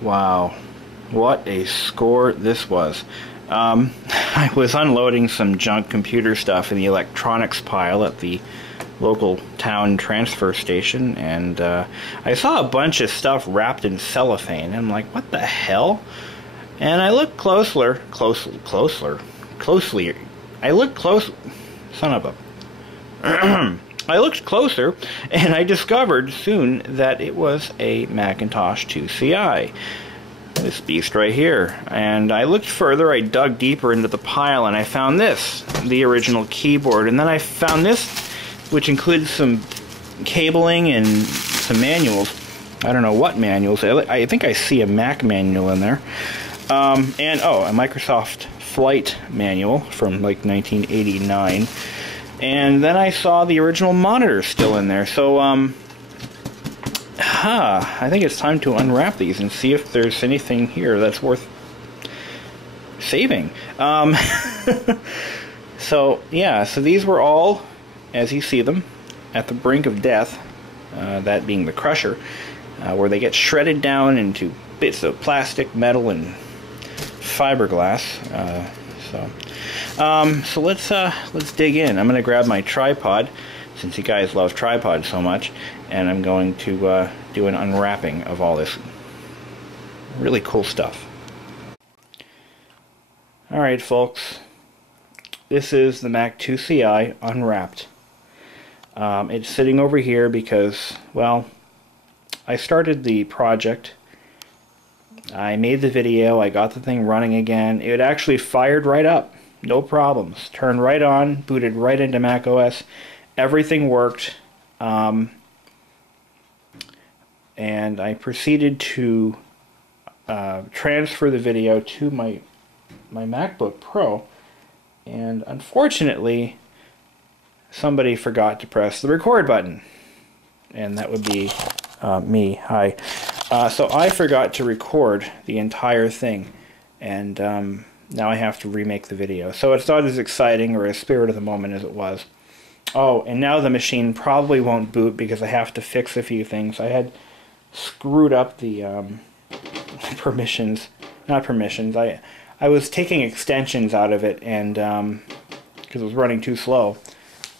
Wow, what a score this was. I was unloading some junk computer stuff in the electronics pile at the local town transfer station, and I saw a bunch of stuff wrapped in cellophane, and I'm like, what the hell? And I looked closely, I looked close, son of a... I looked closer, and I discovered soon that it was a Macintosh IIci. This beast right here. And I looked further, I dug deeper into the pile, and I found this, the original keyboard. And then I found this, which includes some cabling and some manuals. I don't know what manuals. I think I see a Mac manual in there. And, oh, a Microsoft Flight manual from, like, 1989. And then I saw the original monitor still in there. So, I think it's time to unwrap these and see if there's anything here that's worth saving. So, yeah, so these were all, as you see them, at the brink of death, that being the crusher, where they get shredded down into bits of plastic, metal, and fiberglass. So let's dig in. I'm going to grab my tripod, since you guys love tripods so much, and I'm going to do an unwrapping of all this really cool stuff. Alright folks, this is the Mac IIci unwrapped. It's sitting over here because, well, I started the project, I made the video, I got the thing running again. It actually fired right up, no problems, turned right on, booted right into Mac OS, everything worked, and I proceeded to transfer the video to my MacBook Pro, and unfortunately somebody forgot to press the record button, and that would be me. Hi. So I forgot to record the entire thing, and now I have to remake the video. So it's not as exciting or as spirit of the moment as it was. Oh, and now the machine probably won't boot because I have to fix a few things. I had screwed up the not permissions. I was taking extensions out of it, and because it was running too slow,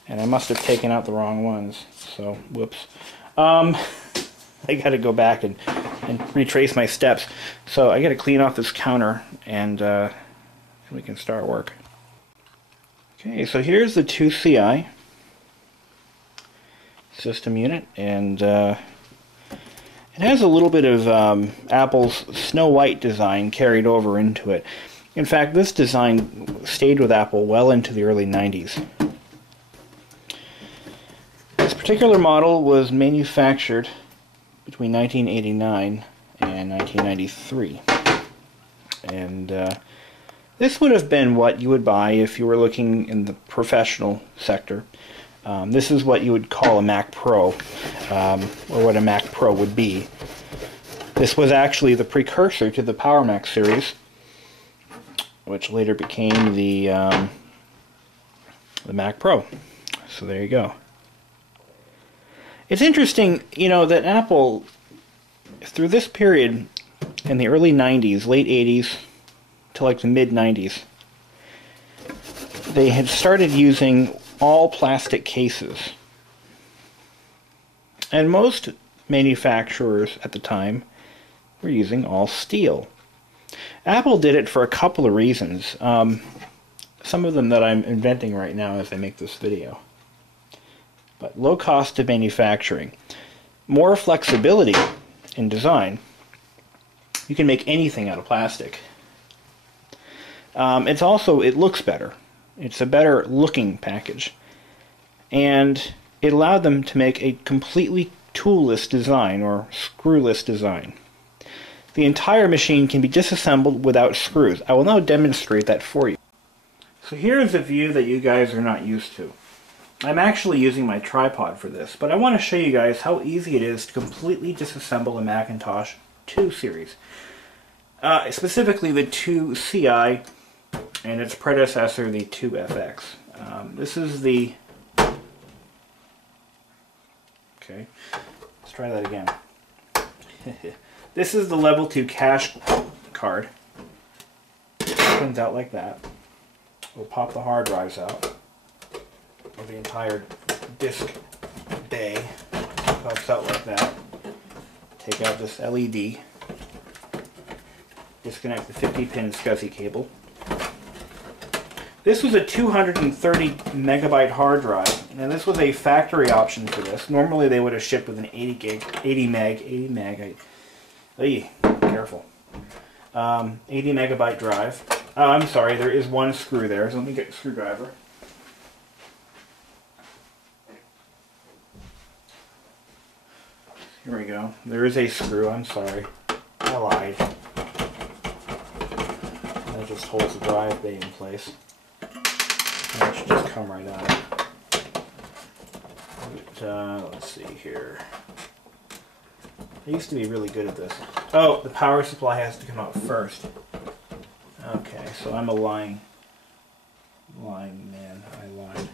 and I must have taken out the wrong ones. So whoops. I got to go back and retrace my steps. So I got to clean off this counter, and we can start work. Okay, so here's the IIci system unit, and it has a little bit of Apple's Snow White design carried over into it. In fact, this design stayed with Apple well into the early 90s. This particular model was manufactured between 1989 and 1993. And this would have been what you would buy if you were looking in the professional sector. This is what you would call a Mac Pro, or what a Mac Pro would be. This was actually the precursor to the Power Mac series, which later became the Mac Pro. So there you go. It's interesting, you know, that Apple, through this period in the early 90s, late 80s, to like the mid 90s, they had started using all plastic cases. And most manufacturers at the time were using all steel. Apple did it for a couple of reasons. Some of them that I'm inventing right now as I make this video. But low cost of manufacturing, more flexibility in design. You can make anything out of plastic. It's also, it looks better. It's a better looking package. And it allowed them to make a completely toolless design, or screwless design. The entire machine can be disassembled without screws. I will now demonstrate that for you. So here's a view that you guys are not used to. I'm actually using my tripod for this, but I want to show you guys how easy it is to completely disassemble a Macintosh II series. Specifically the IIci and its predecessor, the IIFX. This is the... Okay, let's try that again. This is the level 2 cache card. It comes out like that. We'll pop the hard drives out. Or the entire disk bay pops out like that. Take out this LED. Disconnect the 50-pin SCSI cable. This was a 230 megabyte hard drive. Now this was a factory option for this. Normally they would have shipped with an 80 meg. Careful. 80 megabyte drive. Oh, I'm sorry, there is one screw there, so let me get the screwdriver. Here we go. There is a screw, I'm sorry. I lied. That just holds the drive bay in place. That should just come right out. But, let's see here. I used to be really good at this. Oh, the power supply has to come out first. Okay, so I'm a lying man. I lied.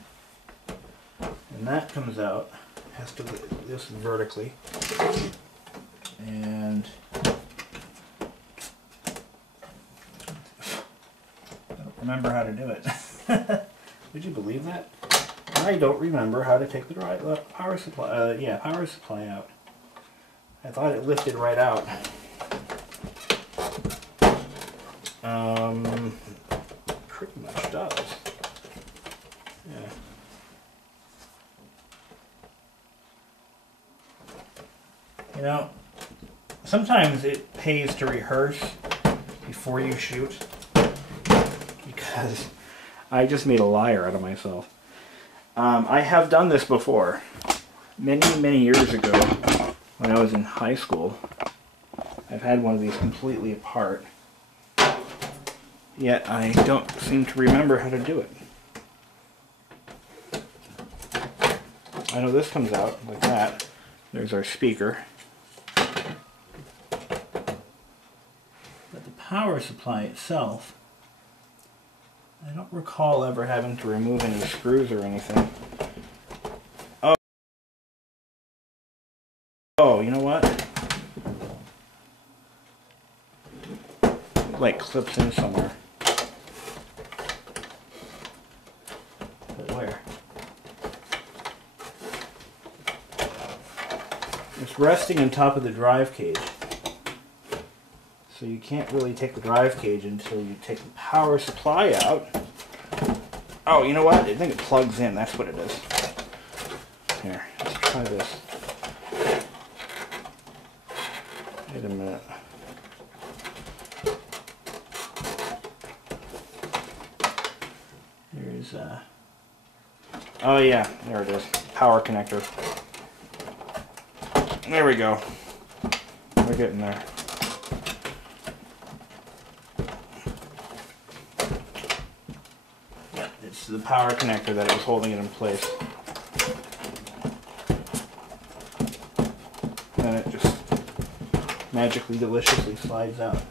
And that comes out. Has to go this vertically. And I don't remember how to do it. Would you believe that? I don't remember how to take the power supply. Power supply out. I thought it lifted right out. Pretty much does. Yeah. You know, sometimes it pays to rehearse before you shoot, because I just made a liar out of myself. I have done this before. Many years ago, when I was in high school, I've had one of these completely apart. Yet I don't seem to remember how to do it. I know this comes out like that. There's our speaker. But the power supply itself, I don't recall ever having to remove any screws or anything. Oh, you know what? It like clips in somewhere. But where? It's resting on top of the drive cage. So you can't really take the drive cage until you take the power supply out. Oh, you know what? I think it plugs in. That's what it is. Here, let's try this. Wait a minute. Here's oh yeah, there it is. Power connector. There we go. We're getting there. Yep, it's the power connector that was holding it in place. Then it just magically, deliciously slides out.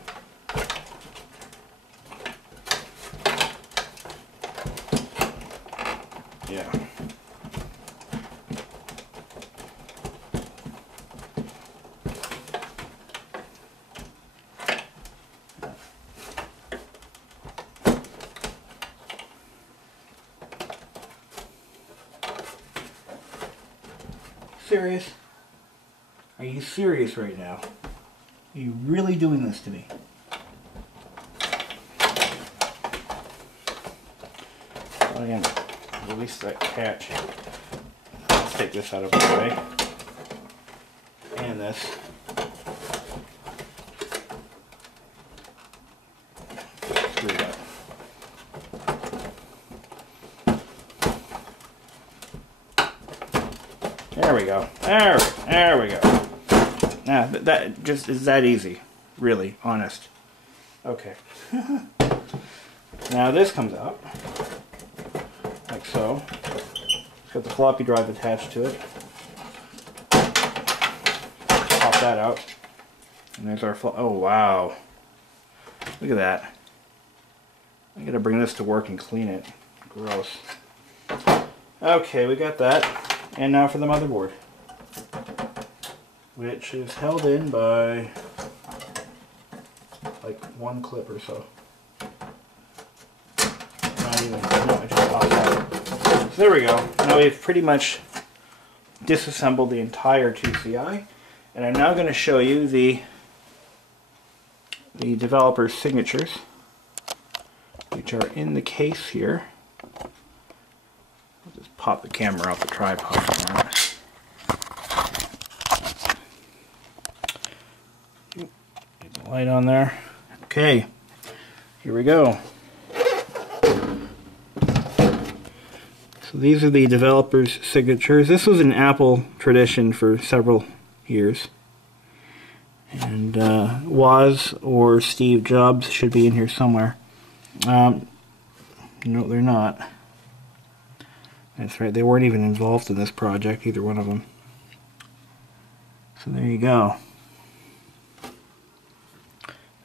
Yeah. Serious? Are you serious right now? Are you really doing this to me? So again, release that catch. Let's take this out of the way. And this. Screw it up. There we go. There we go. Now, that just is that easy. Really, honest. Okay. Now this comes out. Like so. It's got the floppy drive attached to it. Pop that out. And there's our oh wow. Look at that. I gotta bring this to work and clean it. Gross. Okay, we got that. And now for the motherboard. which is held in by like one clip or so. Not even, no, it just pops out. So there we go. Now we've pretty much disassembled the entire 2CI, and I'm now going to show you the developer's signatures, which are in the case here. I'll just pop the camera off the tripod for a minute. Get the light on there. Okay, here we go. So these are the developer's signatures. This was an Apple tradition for several years. And Woz or Steve Jobs should be in here somewhere. No, they're not. That's right, they weren't even involved in this project, either one of them. So there you go.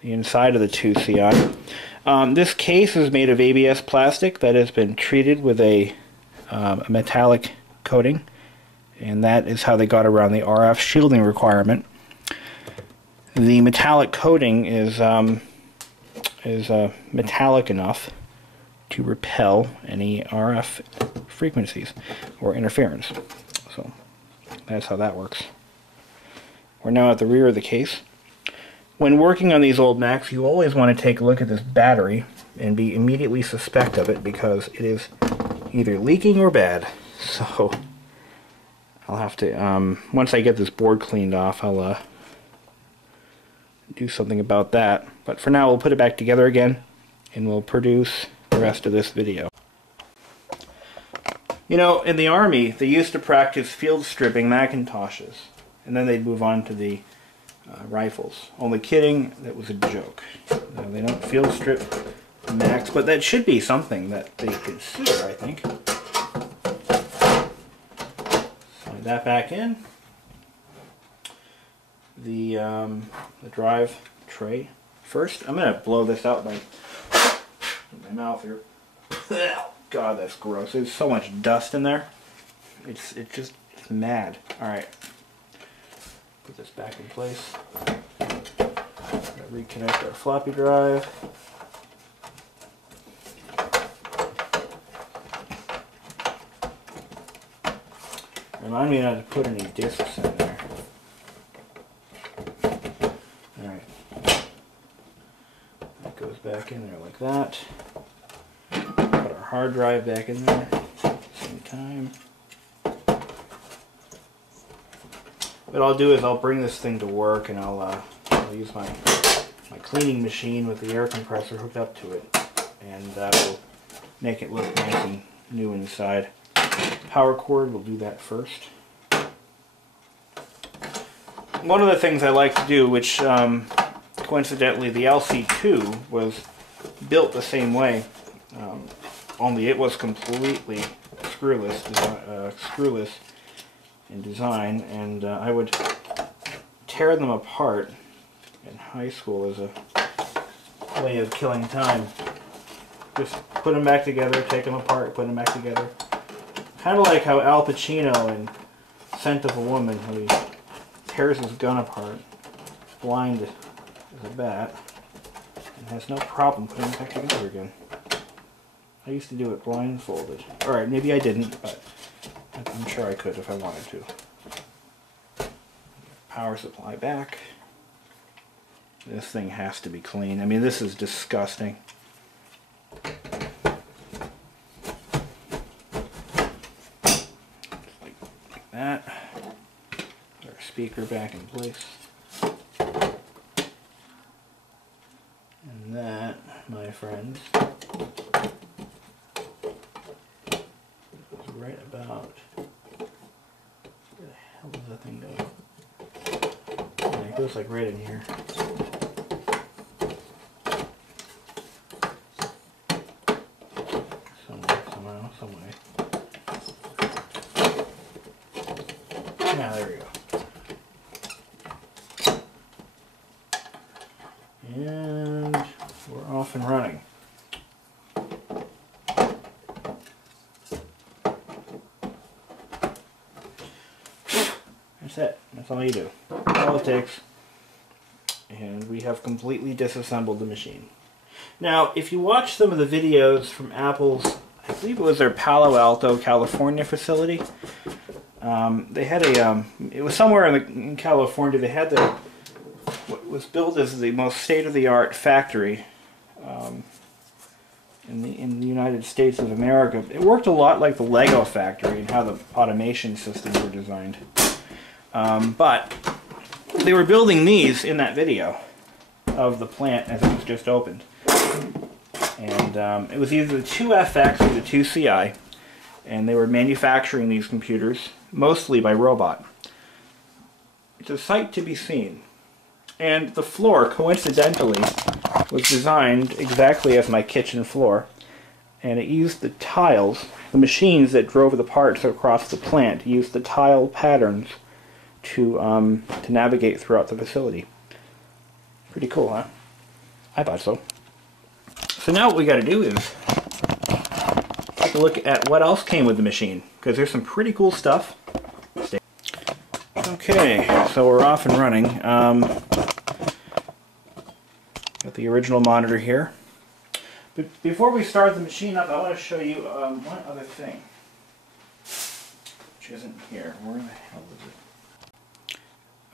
The inside of the 2CI. This case is made of ABS plastic that has been treated with a metallic coating, and that is how they got around the RF shielding requirement. The metallic coating is metallic enough to repel any RF frequencies or interference. So that's how that works. We're now at the rear of the case. When working on these old Macs, you always want to take a look at this battery and be immediately suspect of it, because it is either leaking or bad. So I'll have to, once I get this board cleaned off, I'll do something about that. But for now, we'll put it back together again, and we'll produce the rest of this video. You know, in the Army, they used to practice field stripping Macintoshes, and then they'd move on to the rifles. Only kidding, that was a joke. They don't field strip Macs, but that should be something that they consider, I think. Slide that back in. The drive tray first. I'm going to blow this out by my mouth here. God, that's gross. There's so much dust in there. It's mad. Alright. Put this back in place. Reconnect our floppy drive. Remind me not to put any discs in there. Alright. That goes back in there like that. Put our hard drive back in there at the same time. What I'll do is I'll bring this thing to work, and I'll use my cleaning machine with the air compressor hooked up to it, and that will make it look nice and new inside. Power cord, we'll do that first. One of the things I like to do, which coincidentally the LC2 was built the same way, only it was completely screwless in design, and I would tear them apart in high school as a way of killing time. Just put them back together, take them apart, put them back together. Kind of like how Al Pacino in Scent of a Woman, how he tears his gun apart, blind as a bat, and has no problem putting it back together again. I used to do it blindfolded. Alright, maybe I didn't, but I'm sure I could if I wanted to. Power supply back. This thing has to be clean. I mean, this is disgusting. Like that. Put our speaker back in place. And that, my friends, is right about... Where the hell does that thing go? Yeah, it goes like right in here. Some way. Yeah, there we go. And we're off and running. That's it. That's all you do. all it takes. And we have completely disassembled the machine. Now, if you watch some of the videos from Apple's, I believe it was their Palo Alto, California facility. They had a, it was somewhere in California. They had what was built as the most state-of-the-art factory in the United States of America. It worked a lot like the Lego factory and how the automation systems were designed. But they were building these in that video of the plant as it was just opened. And it was either the 2FX or the 2CI, and they were manufacturing these computers mostly by robot. It's a sight to be seen. And the floor, coincidentally, was designed exactly as my kitchen floor, and it used the tiles, the machines that drove the parts across the plant used the tile patterns to navigate throughout the facility. Pretty cool, huh? I thought so. So now what we got to do is take a look at what else came with the machine, because there's some pretty cool stuff. Okay, so we're off and running. Got the original monitor here. But before we start the machine up, I want to show you one other thing, which isn't here. Where the hell is it?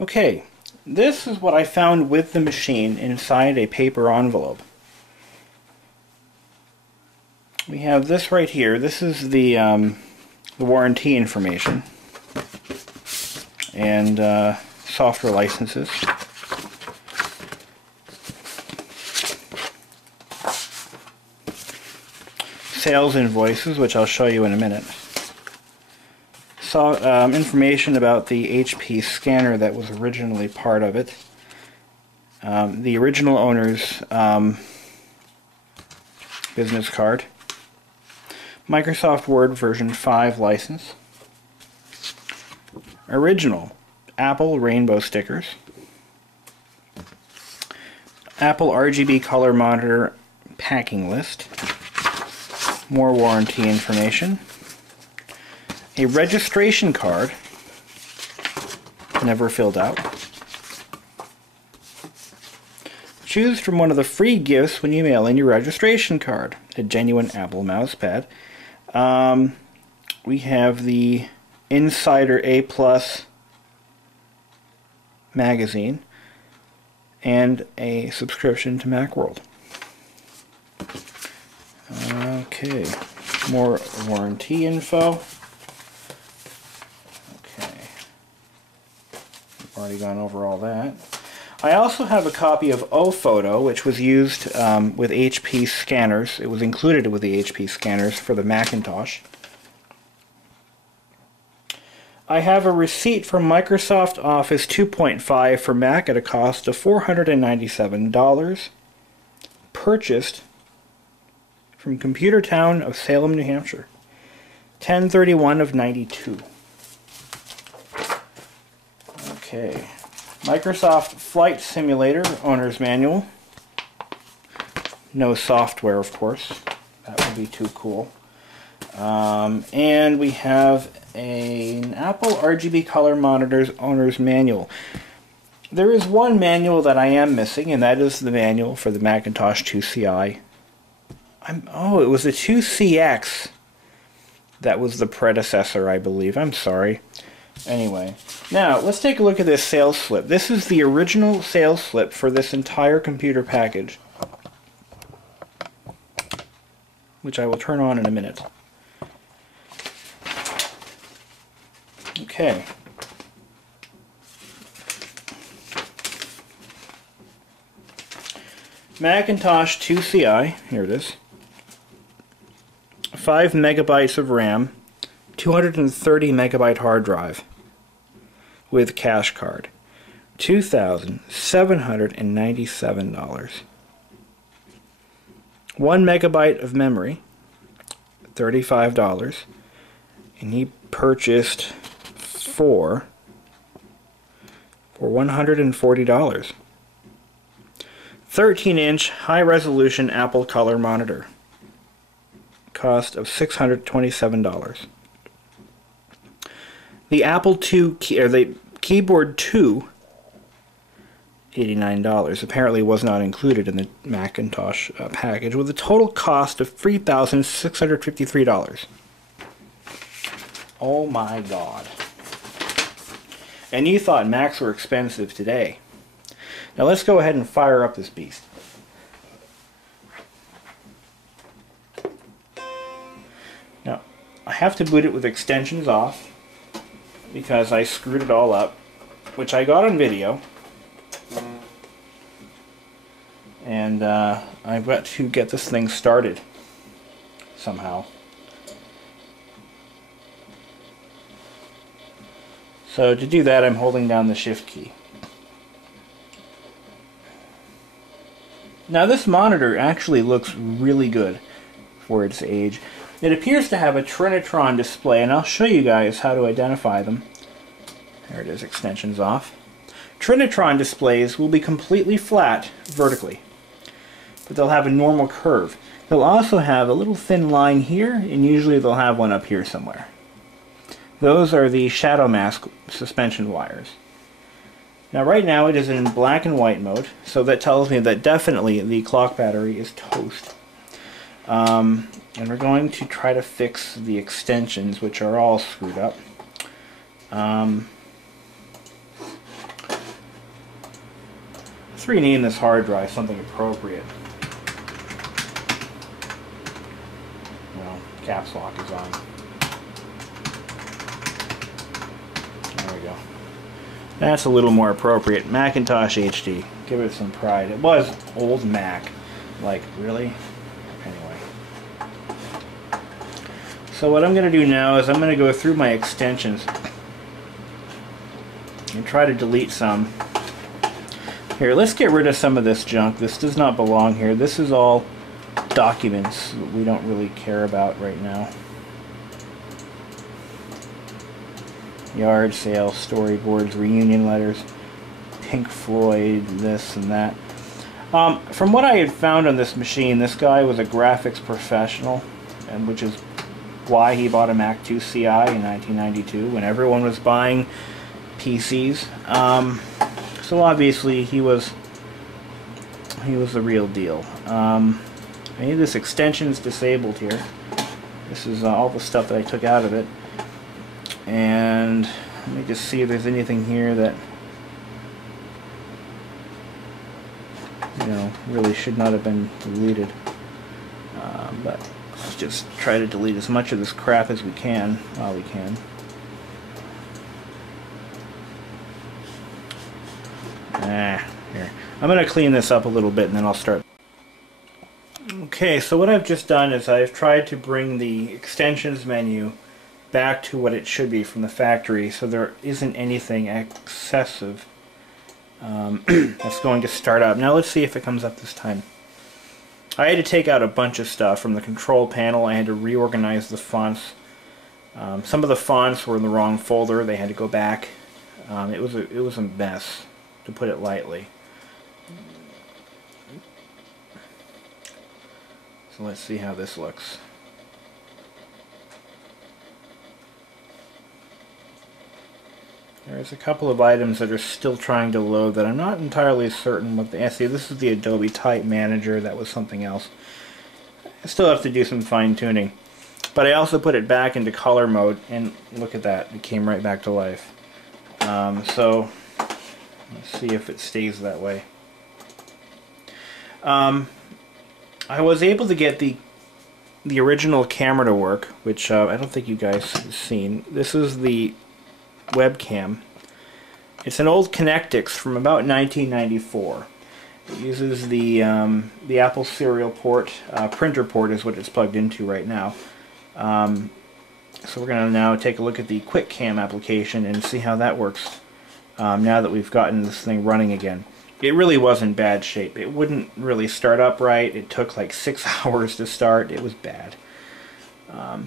Okay, this is what I found with the machine inside a paper envelope. We have this right here. This is the warranty information and software licenses. Sales invoices, which I'll show you in a minute. So, information about the HP scanner that was originally part of it. The original owner's business card. Microsoft Word version 5 license. Original Apple rainbow stickers. Apple RGB color monitor packing list. More warranty information. A registration card, never filled out. Choose from one of the free gifts when you mail in your registration card. A genuine Apple mousepad. We have the Insider A+ magazine and a subscription to Macworld. Okay, more warranty info. Okay, we've already gone over all that. I also have a copy of OPhoto, which was used with HP scanners. It was included with the HP scanners for the Macintosh. I have a receipt from Microsoft Office 2.5 for Mac at a cost of $497, purchased from Computer Town of Salem, New Hampshire, 10/31 of '92. Okay. Microsoft Flight Simulator Owner's Manual. No software, of course. That would be too cool. And we have an Apple RGB Color Monitors Owner's Manual. There is one manual that I am missing, and that is the manual for the Macintosh IIci. Oh, it was the 2CX that was the predecessor, I believe. I'm sorry. Anyway, now let's take a look at this sales slip. This is the original sales slip for this entire computer package, which I will turn on in a minute. Okay. Macintosh IIci, here it is. 5 megabytes of RAM, 230 megabyte hard drive with cache card, $2,797. 1 megabyte of memory, $35, and he purchased 4 for $140. 13-inch high-resolution Apple Color monitor, cost of $627. The Apple II the Keyboard 2 $89. Apparently was not included in the Macintosh package, with a total cost of $3,653. Oh my god. And you thought Macs were expensive today. Now let's go ahead and fire up this beast. Now, I have to boot it with extensions off because I screwed it all up, which I got on video. And I've got to get this thing started somehow. So to do that, I'm holding down the Shift key. Now this monitor actually looks really good for its age. It appears to have a Trinitron display, and I'll show you guys how to identify them. There it is, extensions off. Trinitron displays will be completely flat vertically, but they'll have a normal curve. They'll also have a little thin line here, and usually they'll have one up here somewhere. Those are the shadow mask suspension wires. Now right now it is in black and white mode, so that tells me that definitely the clock battery is toast. And we're going to try to fix the extensions, which are all screwed up. Let's rename this hard drive something appropriate. Well, caps lock is on. There we go. That's a little more appropriate. Macintosh IIci. Give it some pride. It was old Mac. Like, really? Anyway. So what I'm going to do now is I'm going to go through my extensions and try to delete some. Here, let's get rid of some of this junk. This does not belong here. This is all documents that we don't really care about right now. Yard sale, storyboards, reunion letters, Pink Floyd, this and that. From what I had found on this machine, this guy was a graphics professional, and which is why he bought a Mac IIci in 1992 when everyone was buying PCs. So obviously he was the real deal. I need this extension's disabled here. This is all the stuff that I took out of it. And let me just see if there's anything here that, you know, really should not have been deleted. But let's just try to delete as much of this crap as we can while we can. Here. I'm going to clean this up a little bit and then I'll start. Okay, so what I've just done is I've tried to bring the extensions menu back to what it should be from the factory, so there isn't anything excessive that's going to start up. Now let's see if it comes up this time. I had to take out a bunch of stuff from the control panel. I had to reorganize the fonts. Some of the fonts were in the wrong folder. They had to go back. It was a mess, to put it lightly. So let's see how this looks. There's a couple of items that are still trying to load that I'm not entirely certain what they see. This is the Adobe Type Manager. That was something else. I still have to do some fine-tuning. But I also put it back into color mode, and look at that. It came right back to life. So let's see if it stays that way. I was able to get the original camera to work, which I don't think you guys have seen. This is the webcam. It's an old Connectix from about 1994. It uses the Apple serial port, printer port is what it's plugged into right now. So we're going to now take a look at the QuickCam application and see how that works now that we've gotten this thing running again. It really was in bad shape. It wouldn't really start up right. It took like 6 hours to start. It was bad.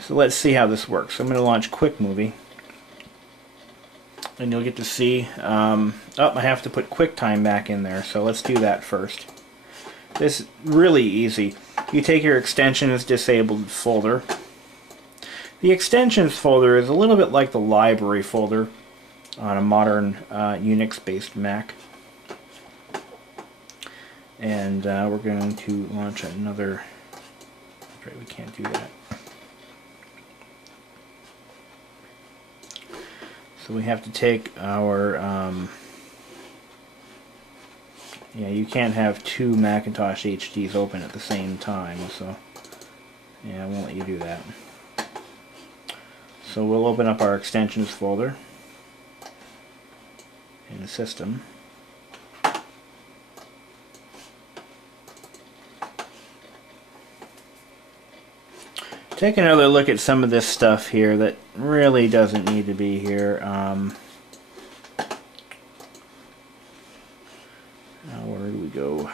So let's see how this works. I'm going to launch Quick Movie. And you'll get to see, I have to put QuickTime back in there, so let's do that first. This is really easy. You take your extensions disabled folder. The extensions folder is a little bit like the library folder on a modern Unix-based Mac. And we're going to launch another. Right, we can't do that. So we have to take our. Yeah, you can't have two Macintosh HDs open at the same time, so yeah, I won't let you do that. So we'll open up our extensions folder in the system. Take another look at some of this stuff here that really doesn't need to be here. Where do we go?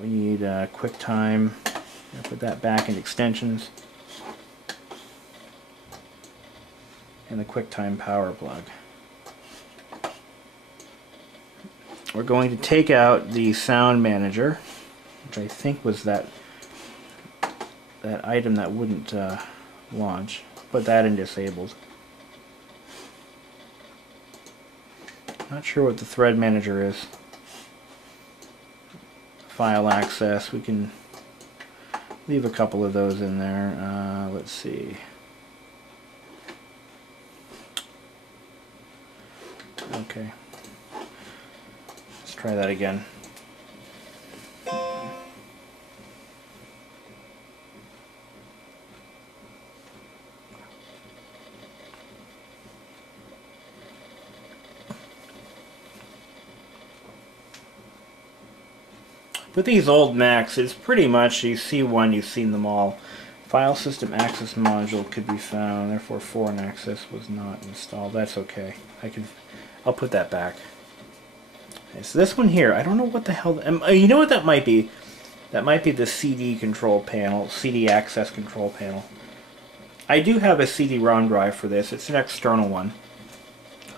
We need QuickTime. Put that back in extensions. And the QuickTime power plug. We're going to take out the sound manager, which I think was that item that wouldn't launch. Put that in disabled. Not sure what the thread manager is. File access, we can leave a couple of those in there. Let's see. Okay. Let's try that again. With these old Macs, it's pretty much, you see one, you've seen them all. File system access module could be found, therefore foreign access was not installed. That's okay. I'll put that back. Okay, so this one here, I don't know what the hell, you know what that might be? That might be the CD control panel, CD access control panel. I do have a CD-ROM drive for this. It's an external one,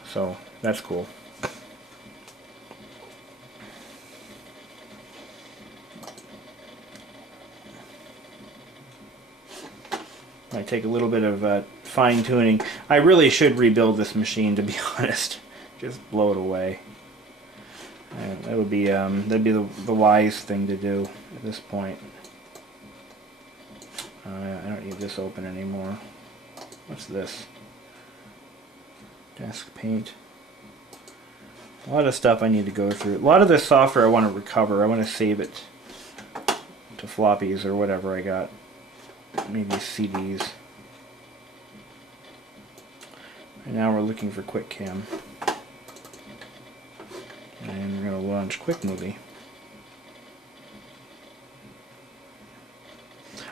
so that's cool. Might take a little bit of fine-tuning. I really should rebuild this machine, to be honest. Just blow it away. That would be that'd be the wise thing to do at this point. I don't need this open anymore. What's this? Desk paint. A lot of stuff I need to go through. A lot of this software I want to recover. I want to save it to floppies or whatever I got. Maybe CDs. And now we're looking for QuickCam. And we're going to launch QuickMovie.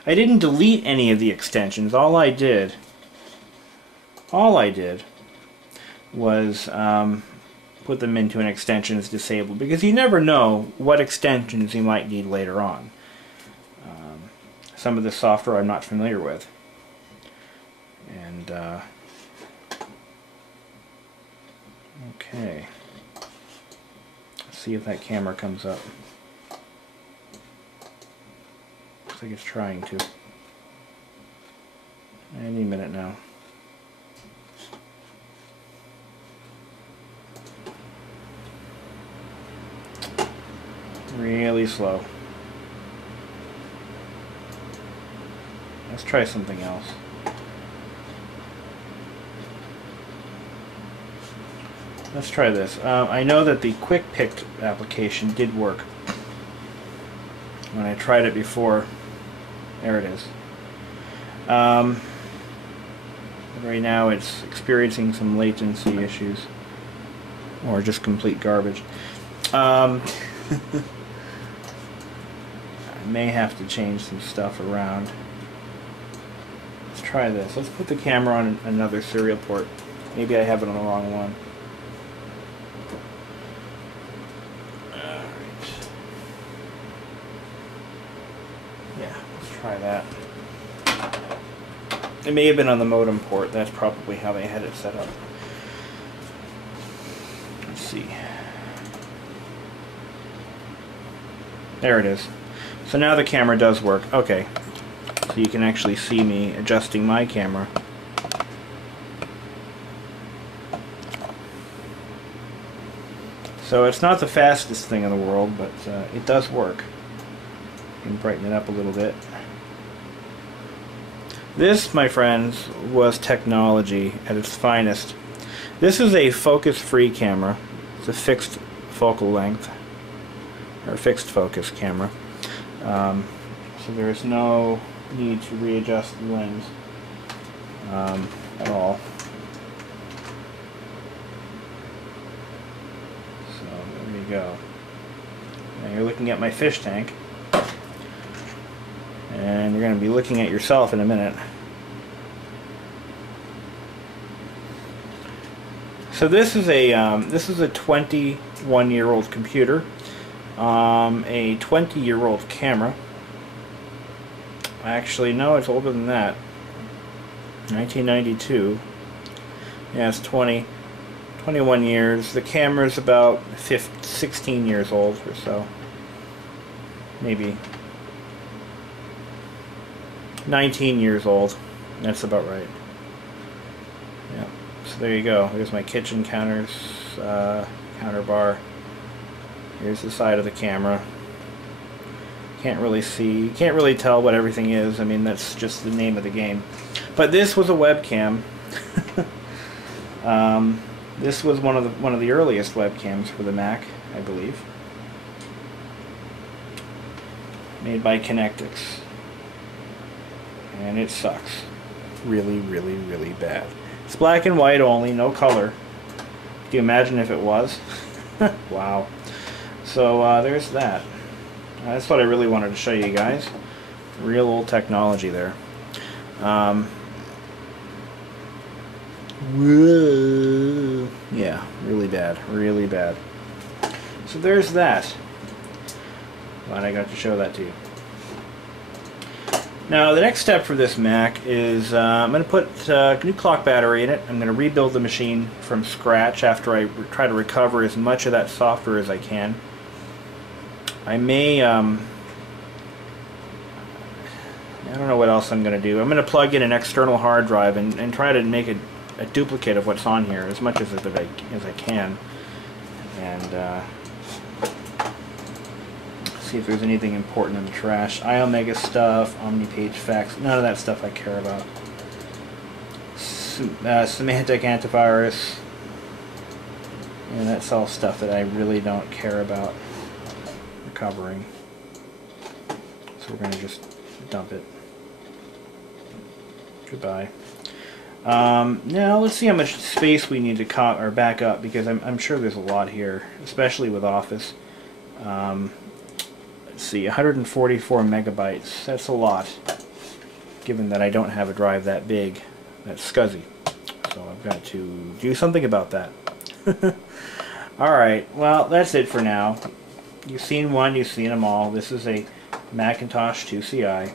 I didn't delete any of the extensions. All I did was put them into an extensions disabled, because you never know what extensions you might need later on. Some of the software I'm not familiar with. And, okay. Let's see if that camera comes up. Looks like it's trying to. Any minute now. Really slow. Let's try something else. Let's try this. I know that the Quick Pick application did work when I tried it before. There it is. Right now it's experiencing some latency issues, or just complete garbage. I may have to change some stuff around. Let's try this. Let's put the camera on another serial port. Maybe I have it on the wrong one. Alright. Yeah, let's try that. It may have been on the modem port. That's probably how they had it set up. Let's see. There it is. So now the camera does work. Okay. So you can actually see me adjusting my camera. So it's not the fastest thing in the world, but it does work. You can brighten it up a little bit. This, my friends, was technology at its finest. This is a focus-free camera. It's a fixed focal length, or fixed focus camera. So there's no need to readjust the lens at all. So there you go. Now you're looking at my fish tank. And you're going to be looking at yourself in a minute. So this is a 21-year-old computer, a 20-year-old camera. Actually, no, it's older than that. 1992. Yeah, it's 21 years. The camera's about 16 years old or so. Maybe 19 years old. That's about right. Yeah. So there you go. Here's my kitchen counter bar. Here's the side of the camera. Can't really see. You can't really tell what everything is. I mean, that's just the name of the game. But this was a webcam. This was one of the earliest webcams for the Mac, I believe. Made by Connectix. And it sucks. Really, really, really bad. It's black and white only, no color. Can you imagine if it was? Wow. So there's that. That's what I really wanted to show you guys. Real old technology there. Whoa. Yeah, really bad. Really bad. So there's that. Glad I got to show that to you. Now the next step for this Mac is I'm going to put a new clock battery in it. I'm going to rebuild the machine from scratch after I try to recover as much of that software as I can. I may, I don't know what else I'm going to do. I'm going to plug in an external hard drive and try to make a duplicate of what's on here as much as I can. And see if there's anything important in the trash. iOmega stuff, OmniPage fax, none of that stuff I care about. Semantic antivirus, and that's all stuff that I really don't care about recovering. So we're going to just dump it. Goodbye. Now let's see how much space we need to back up, because I'm sure there's a lot here, especially with Office. Let's see, 144 megabytes. That's a lot, given that I don't have a drive that big, that's SCSI. So I've got to do something about that. Alright, well, that's it for now. You've seen one, you've seen them all. This is a Macintosh IIci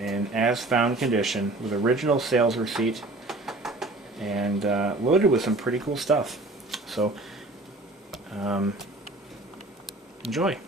in as found condition with original sales receipt and loaded with some pretty cool stuff. So, enjoy.